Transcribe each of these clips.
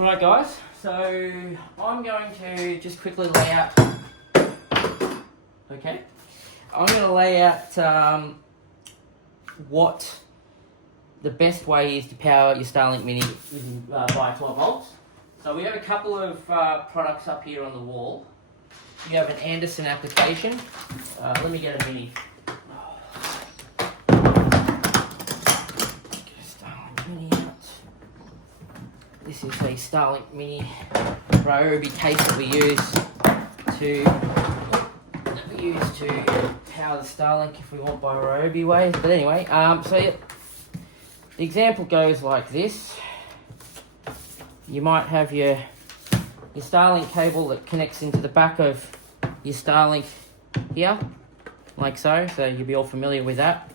Alright guys, so I'm going to just quickly lay out, okay, I'm going to lay out what the best way is to power your Starlink Mini via 12 volts. So we have a couple of products up here on the wall. We have an Anderson application. Let me get a Mini. Starlink Mini out. This is a Starlink Mini Ryobi case that we use to power the Starlink if we want by Ryobi way. But anyway, so yeah, the example goes like this. You might have your Starlink cable that connects into the back of your Starlink here, like so. So you'll be all familiar with that,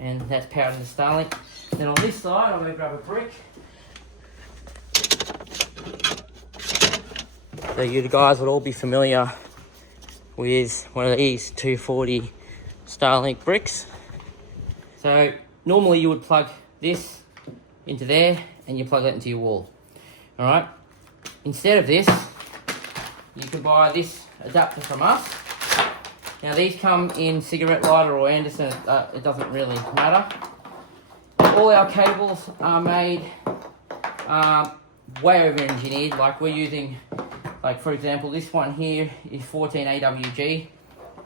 and that's powering the Starlink. Then on this side, I'm going to grab a brick. So you guys would all be familiar with one of these 240 Starlink bricks. So normally you would plug this into there and you plug that into your wall. Alright, instead of this, you can buy this adapter from us. Now these come in cigarette lighter or Anderson, it doesn't really matter. All our cables are made way over engineered. Like we're using, like for example, this one here is 14 AWG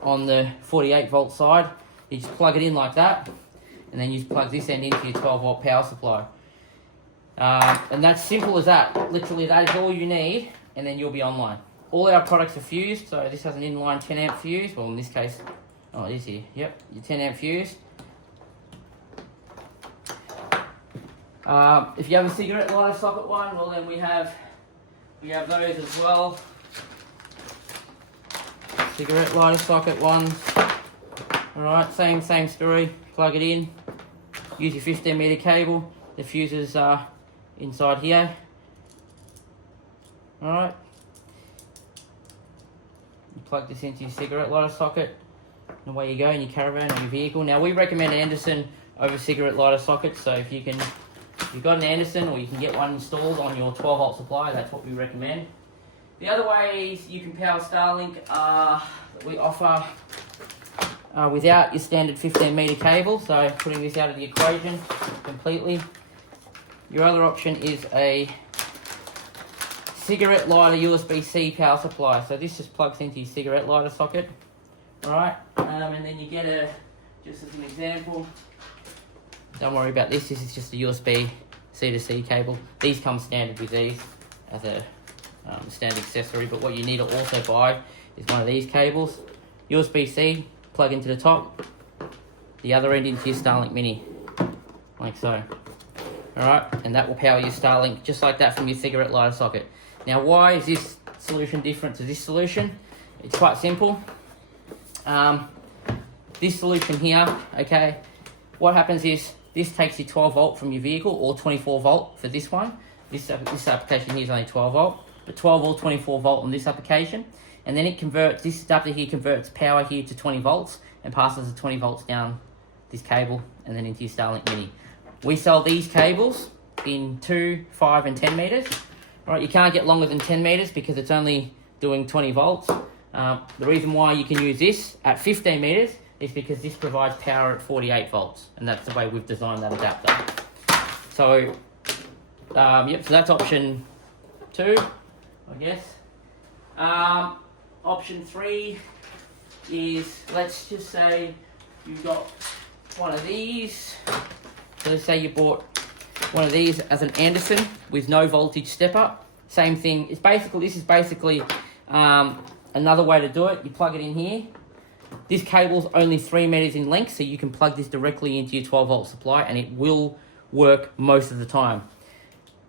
on the 48 volt side. You just plug it in like that, and then you just plug this end into your 12 volt power supply. And that's simple as that. Literally, that is all you need, and then you'll be online. All our products are fused, so this has an inline 10 amp fuse. Well, in this case, oh, it is here. Yep, your 10 amp fuse. If you have a cigarette lighter socket one, well then we have those as well. Cigarette lighter socket ones. Alright, same story. Plug it in. Use your 15 meter cable. The fuses are inside here. Alright. You plug this into your cigarette lighter socket. And away you go in your caravan or your vehicle. Now we recommend Anderson over cigarette lighter sockets, so if you've got an Anderson or you can get one installed on your 12 volt supply, that's what we recommend. The other ways you can power Starlink that we offer without your standard 15 meter cable, so putting this out of the equation completely. Your other option is a cigarette lighter USB-C power supply. So this just plugs into your cigarette lighter socket. Alright, and then you get just as an example, don't worry about this is just a USB C to C cable. These come standard with these as a standard accessory, but what you need to also buy is one of these cables. USB-C, plug into the top, the other end into your Starlink Mini, like so. Alright, and that will power your Starlink just like that from your cigarette lighter socket. Now why is this solution different to this solution? It's quite simple. This solution here, okay, what happens is this takes you 12 volt from your vehicle, or 24 volt for this one. This application here is only 12 volt, but 12 or 24 volt on this application. And then it converts, this adapter here converts power here to 20 volts and passes the 20 volts down this cable and then into your Starlink Mini. We sell these cables in 2, 5 and 10 meters. All right, you can't get longer than 10 meters because it's only doing 20 volts. The reason why you can use this at 15 meters is because this provides power at 48 volts, and that's the way we've designed that adapter. So, yep, so that's option 2, I guess. Option 3 is, let's just say you've got one of these. So let's say you bought one of these as an Anderson with no voltage step up. Same thing. This is basically another way to do it. You plug it in here. This cable's only 3 meters in length, so you can plug this directly into your 12 volt supply and it will work most of the time.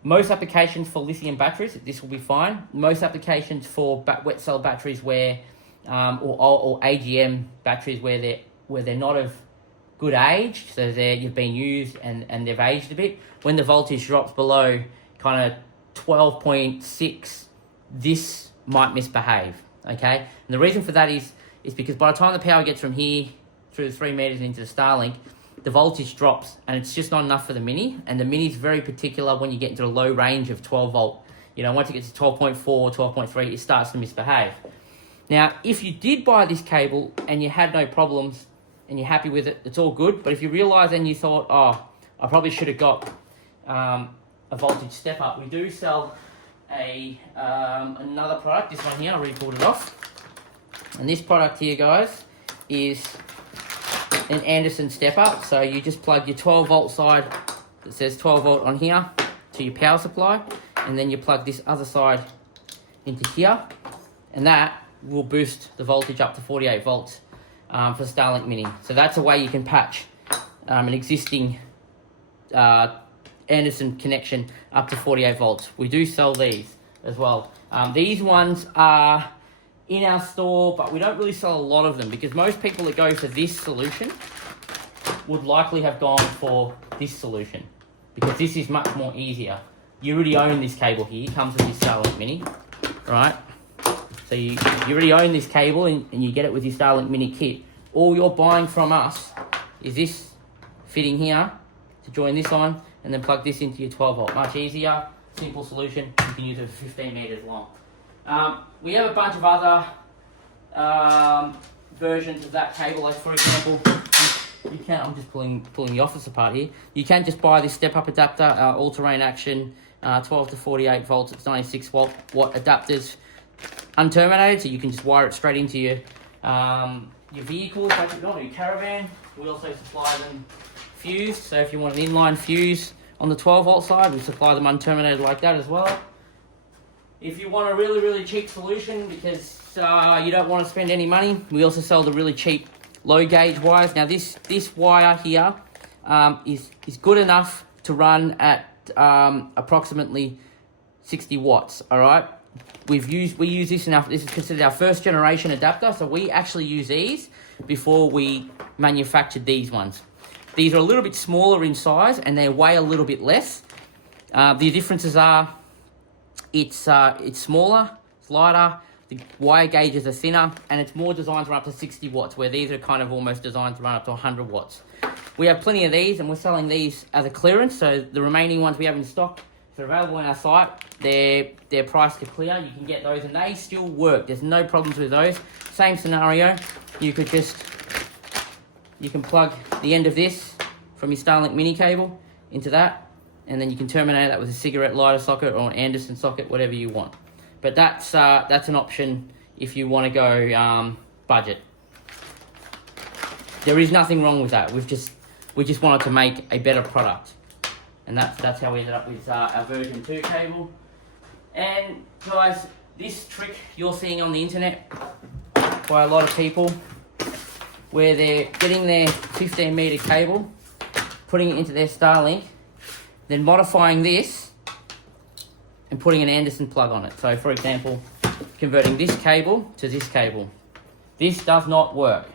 Most applications for lithium batteries, this will be fine. Most applications for wet cell batteries where, or AGM batteries where they're not of good age, so you've been used and they've aged a bit. When the voltage drops below kind of 12.6, this might misbehave, okay? And the reason for that is because by the time the power gets from here through the 3 meters into the Starlink, the voltage drops and it's just not enough for the Mini. And the Mini is very particular when you get into a low range of 12 volt You know, once it gets to 12.4, 12.3, it starts to misbehave. Now, if you did buy this cable and you had no problems and you're happy with it, it's all good. But if you realise and you thought, oh, I probably should have got a voltage step up, we do sell another product. This one here, I already pulled it off. And this product here, guys, is an Anderson step up. So you just plug your 12 volt side that says 12 volt on here to your power supply, and then you plug this other side into here, and that will boost the voltage up to 48 volts for Starlink Mini. So that's a way you can patch an existing Anderson connection up to 48 volts. We do sell these as well. These ones are in our store, but we don't really sell a lot of them because most people that go for this solution would likely have gone for this solution because this is much more easier. You already own this cable here. It comes with this Starlink Mini, right? So you already own this cable and you get it with your Starlink Mini kit. All you're buying from us is this fitting here to join this on and then plug this into your 12 volt. Much easier, simple solution. You can use it for 15 meters long. We have a bunch of other versions of that cable. Like for example, you can, I'm just pulling the office apart here. You can just buy this step up adapter, all-terrain action, 12 to 48 volts. It's 96 watt adapters, unterminated, so you can just wire it straight into your vehicles, like if you want your caravan. We also supply them fused, so if you want an inline fuse on the 12 volt side, we supply them unterminated like that as well. If you want a really, really cheap solution because you don't want to spend any money, we also sell the really cheap low gauge wires. Now this wire here is good enough to run at approximately 60 watts, all right? We use this this is considered our first generation adapter, so we actually use these before we manufactured these ones. These are a little bit smaller in size and they weigh a little bit less. The differences are it's smaller, it's lighter, the wire gauges are thinner, and it's more designed to run up to 60 watts, where these are kind of almost designed to run up to 100 watts. We have plenty of these, and we're selling these as a clearance, so the remaining ones we have in stock, they're available on our site. They're priced to clear. You can get those, and they still work. There's no problems with those. Same scenario. You can plug the end of this from your Starlink Mini cable into that, and then you can terminate that with a cigarette lighter socket or an Anderson socket, whatever you want. But that's an option if you want to go budget. There is nothing wrong with that. We just wanted to make a better product, and that's how we ended up with our version 2 cable. And guys, this trick you're seeing on the internet by a lot of people, where they're getting their 15 meter cable, putting it into their Starlink, then modifying this and putting an Anderson plug on it. So for example, converting this cable to this cable. This does not work.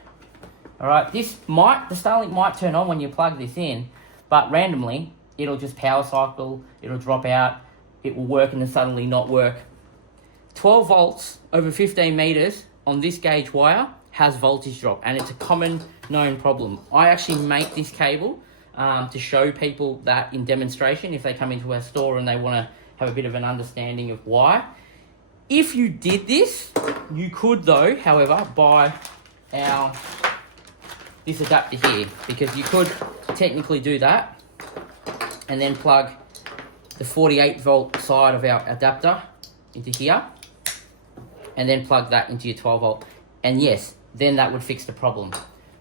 All right, the Starlink might turn on when you plug this in, but randomly it'll just power cycle, it'll drop out, it will work and then suddenly not work. 12 volts over 15 meters on this gauge wire has voltage drop, and it's a common known problem. I actually make this cable to show people that in demonstration if they come into our store and they want to have a bit of an understanding of why. If you did this, you could though, however, buy this adapter here, because you could technically do that and then plug the 48 volt side of our adapter into here and then plug that into your 12 volt, and yes, then that would fix the problem.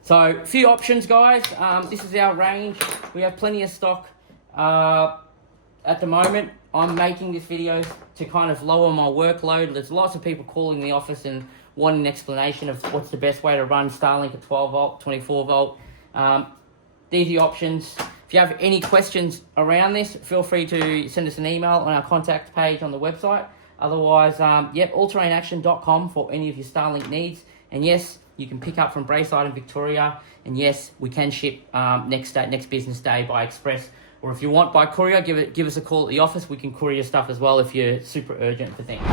So a few options, guys. This is our range. We have plenty of stock at the moment. I'm making this video to kind of lower my workload. There's lots of people calling the office and wanting an explanation of what's the best way to run Starlink at 12 volt, 24 volt. These are the options. If you have any questions around this, feel free to send us an email on our contact page on the website. Otherwise, allterrainaction.com for any of your Starlink needs. And yes, you can pick up from Braeside in Victoria. And yes, we can ship next business day by express. Or if you want by courier, give us a call at the office. We can courier stuff as well if you're super urgent for things.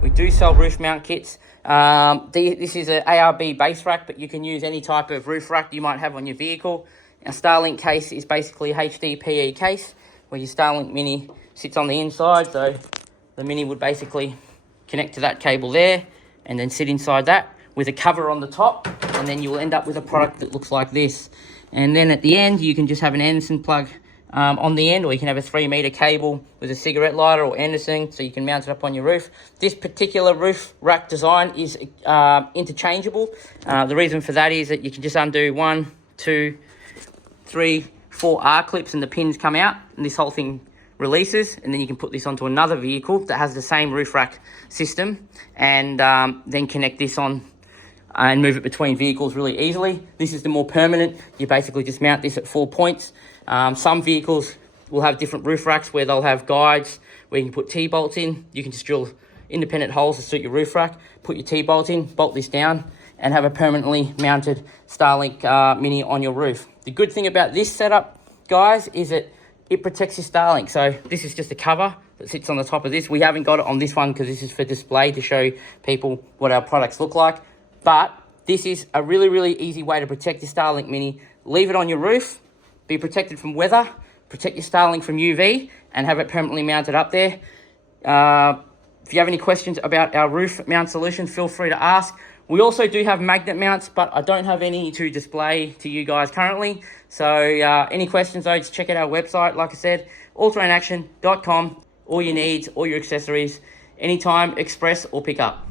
We do sell roof mount kits. This is an ARB base rack, but you can use any type of roof rack you might have on your vehicle. Our Starlink case is basically a HDPE case. where your Starlink Mini sits on the inside. So the Mini would basically connect to that cable there and then sit inside that with a cover on the top, and then you'll end up with a product that looks like this. And then at the end, you can just have an Anderson plug on the end, or you can have a 3-meter cable with a cigarette lighter or Anderson, so you can mount it up on your roof. This particular roof rack design is interchangeable. The reason for that is that you can just undo 1, 2, 3, 4 R clips and the pins come out, and this whole thing releases, and then you can put this onto another vehicle that has the same roof rack system, and then connect this on and move it between vehicles really easily. This is the more permanent. You basically just mount this at 4 points. Some vehicles will have different roof racks where they'll have guides where you can put T-bolts in. You can just drill independent holes to suit your roof rack, put your T-bolt in, bolt this down, and have a permanently mounted Starlink Mini on your roof. The good thing about this setup, guys, is that it protects your Starlink. So this is just a cover that sits on the top of this. We haven't got it on this one because this is for display to show people what our products look like. But this is a really, really easy way to protect your Starlink Mini. Leave it on your roof, be protected from weather, protect your Starlink from UV, and have it permanently mounted up there. If you have any questions about our roof mount solution, feel free to ask. We also do have magnet mounts, but I don't have any to display to you guys currently. So any questions though, just check out our website. Like I said, allterrainaction.com. All your needs, all your accessories, anytime, express or pick up.